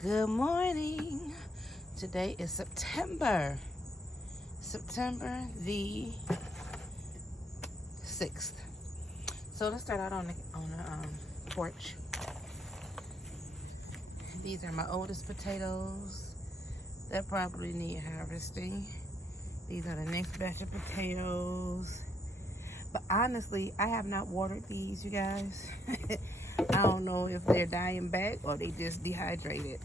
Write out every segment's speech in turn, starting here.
Good morning. Today is September the 6th. So let's start out on the porch. These are my oldest potatoes that probably need harvesting. These are the next batch of potatoes. But honestly, I have not watered these, you guys. I don't know if they're dying back or they just dehydrated.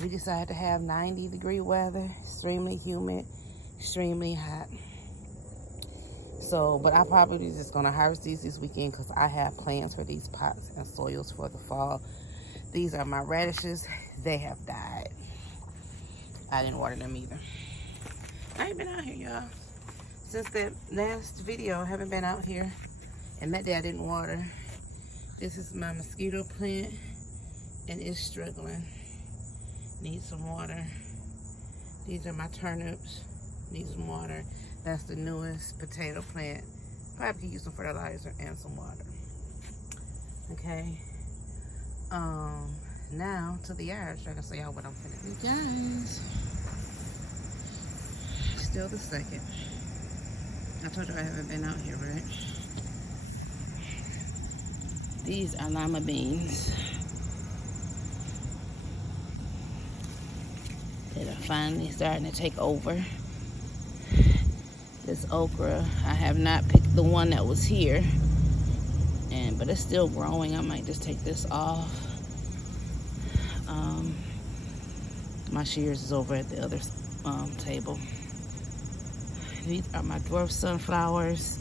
We decided to have 90-degree weather, extremely humid, extremely hot. So, but I probably just gonna harvest these this weekend because I have plans for these pots and soils for the fall. These are my radishes. They have died. I didn't water them either. I ain't been out here, y'all. Since that last video, I haven't been out here. And that day I didn't water. This is my mosquito plant and it's struggling. Needs some water. These are my turnips. Need some water. That's the newest potato plant. Probably could use some fertilizer and some water. Okay. Now to the yard. So I can show y'all what I'm finna do. Guys. Still the second. I told you I haven't been out here, right? These are lima beans that are finally starting to take over. This okra, I have not picked the one that was here, but it's still growing. I might just take this off. My shears is over at the other table. These are my dwarf sunflowers.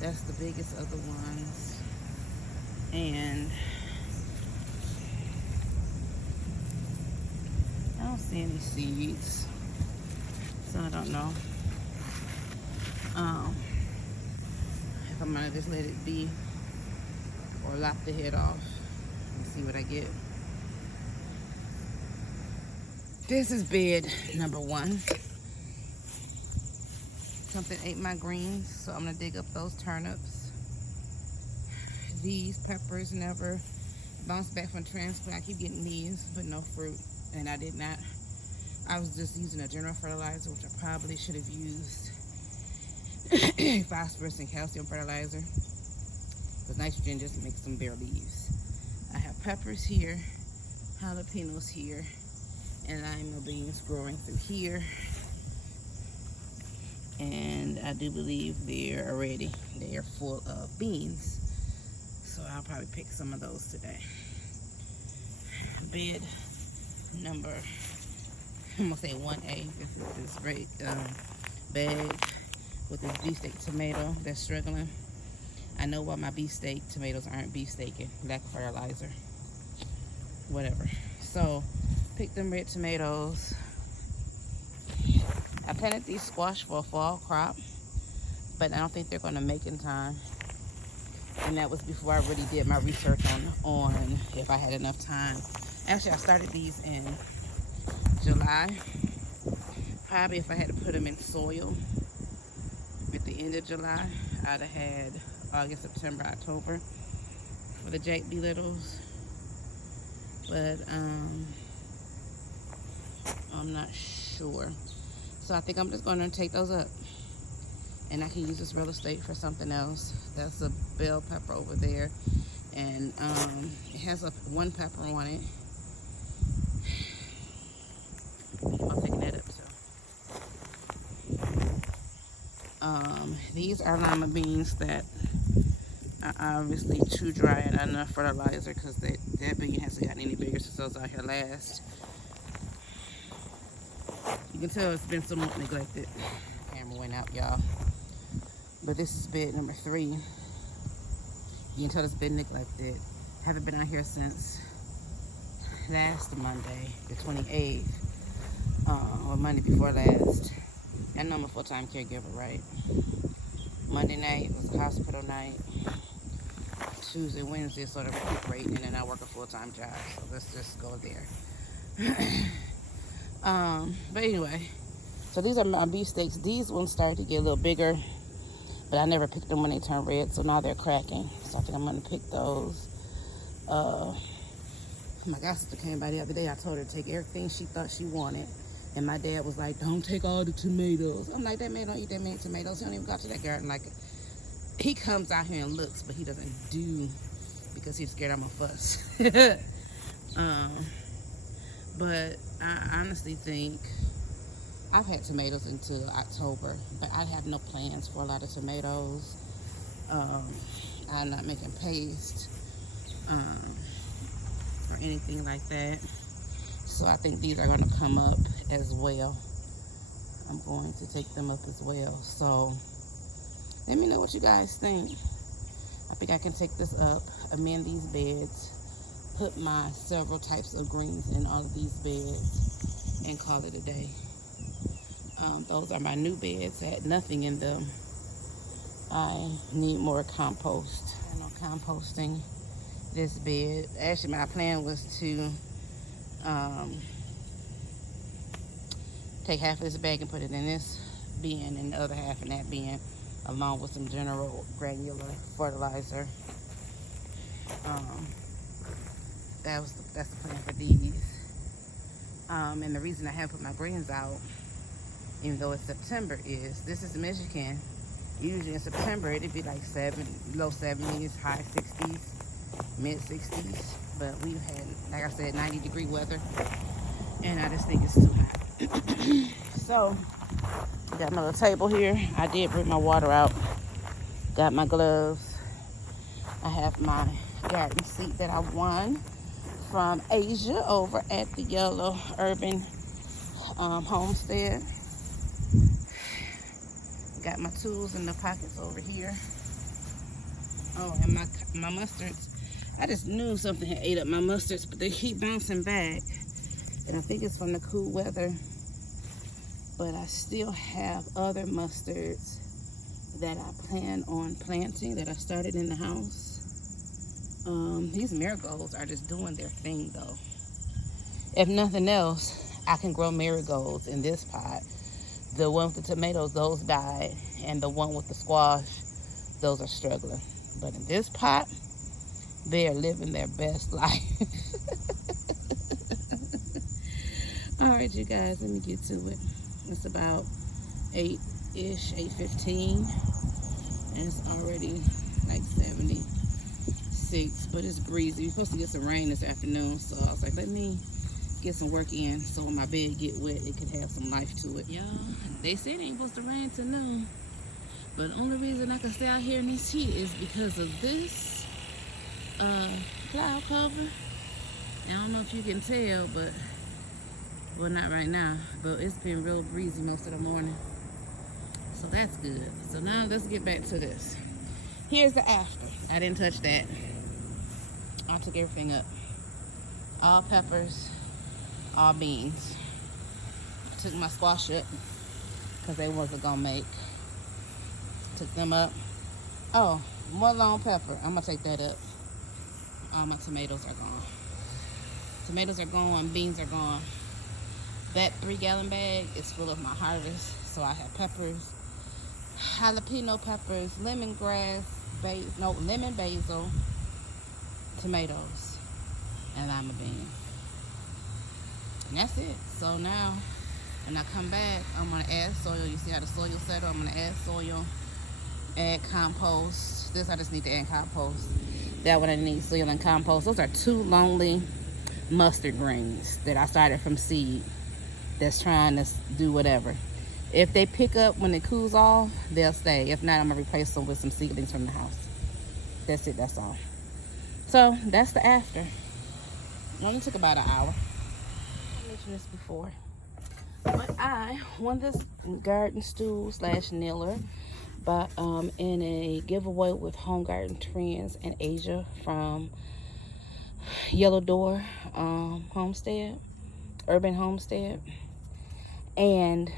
That's the biggest of the ones. And I don't see any seeds, so I don't know if I'm gonna just let it be or lop the head off and see what I get. This is bed number 1. Something ate my greens, so I'm gonna dig up those turnips. These peppers never bounced back from transplant. I keep getting these, but no fruit, and I did not. I was just using a general fertilizer, which I probably should have used phosphorus and calcium fertilizer, because nitrogen just makes them bare leaves. I have peppers here, jalapenos here, and lima beans growing through here. And I do believe they are full of beans. So I'll probably pick some of those today. Bed number, I'm gonna say 1A. This is this great bag with this beefsteak tomato that's struggling. I know why my beefsteak tomatoes aren't beefsteaking. Lack of fertilizer. Whatever. So, pick them red tomatoes. I planted these squash for a fall crop, but I don't think they're gonna make in time. And that was before I really did my research on if I had enough time. Actually, I started these in July. Probably if I had to put them in soil at the end of July, I'd have had August, September, October for the Jake B. Littles. But I'm not sure. So I think I'm just going to take those up. And I can use this real estate for something else. That's a bell pepper over there. And it has one pepper on it. I'm picking that up, so. These are lima beans that are obviously too dry and not enough fertilizer, because that bean hasn't gotten any bigger since I was out here last. You can tell it's been somewhat neglected. Camera went out, y'all. But this is bed number 3. You can tell it's been neglected. Haven't been out here since last Monday, the 28th, or Monday before last. I know I'm a full-time caregiver, right? Monday night was a hospital night. Tuesday, Wednesday is sort of recuperate, and then I work a full-time job. So let's just go there. But anyway, so these are my beefsteaks. These ones started to get a little bigger, but I never picked them when they turn red, so now they're cracking. So I think I'm gonna pick those. My god sister came by the other day. I told her to take everything she thought she wanted. And my dad was like, don't take all the tomatoes. I'm like, that man don't eat that many tomatoes. He don't even go to that garden. Like, he comes out here and looks, but he doesn't do, because he's scared I'm gonna fuss. But I honestly think I've had tomatoes until October, but I have no plans for a lot of tomatoes. I'm not making paste or anything like that. So I think these are going to come up as well. I'm going to take them up as well. So let me know what you guys think. I think I can take this up, amend these beds, put my several types of greens in all of these beds, and call it a day. Those are my new beds. I had nothing in them. I need more compost. I know composting this bed. Actually, my plan was to take half of this bag and put it in this bin and the other half in that bin, along with some general granular fertilizer. That's the plan for these. And the reason I haven't put my greens out, even though it's September, is this is Michigan. Usually in September it'd be like low 70s, high 60s, mid 60s. But we've had, like I said, 90-degree weather, and I just think it's too hot. So, got my little table here. I did bring my water out. Got my gloves. I have my garden seat that I won from Asia over at the Yellow Urban Homestead. Got my tools in the pockets over here. Oh, and my mustards. I just knew something had ate up my mustards, but they keep bouncing back. And I think it's from the cool weather. But I still have other mustards that I plan on planting, that I started in the house. These marigolds are just doing their thing though. If nothing else, I can grow marigolds in this pot. The one with the tomatoes, those died. And the one with the squash, those are struggling. But in this pot, they are living their best life. All right, you guys, let me get to it. It's about 8-ish, 8:15. And it's already like 76, but it's breezy. We're supposed to get some rain this afternoon, so I was like, let me get some work in, so when my bed get wet, it can have some life to it. Y'all, they said it ain't supposed to rain till noon, but the only reason I can stay out here in this heat is because of this cloud cover. I don't know if you can tell, but, well, not right now, but it's been real breezy most of the morning, so that's good. So now let's get back to this. Here's the after. I didn't touch that. I took everything up. All peppers, all beans. I took my squash up because they wasn't gonna make. Took them up. Oh, more long pepper. I'm gonna take that up. All my tomatoes are gone. Tomatoes are gone, beans are gone. That 3-gallon bag is full of my harvest. So I have peppers, jalapeno peppers, lemongrass, lemon basil, tomatoes, and lima beans. And that's it. So now, when I come back, I'm gonna add soil. You see how the soil settled? I'm gonna add soil, add compost. This I just need to add compost. That one I need soil and compost. Those are 2 lonely mustard greens that I started from seed. That's trying to do whatever. If they pick up when it cools off, they'll stay. If not, I'm gonna replace them with some seedlings from the house. That's it. That's all. So that's the after. It only took about an hour. I mentioned this before, but I won this garden stool / kneeler by in a giveaway with Home Garden Trends in Asia from Yellow Door Homestead, Urban Homestead. And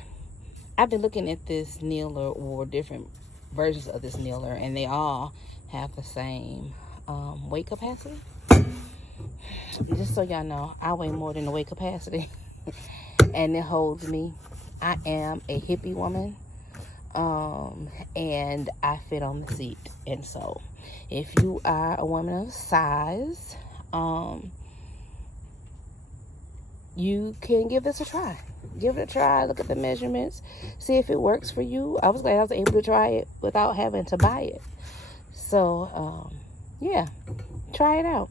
I've been looking at this kneeler, or different versions of this kneeler, and they all have the same weight capacity. Just so y'all know, I weigh more than the weight capacity. And it holds me. I am a hippie woman, and I fit on the seat. And so if you are a woman of size, You can give this a try. Give it a try. Look at the measurements. See if it works for you. I was glad I was able to try it without having to buy it. So, yeah, try it out.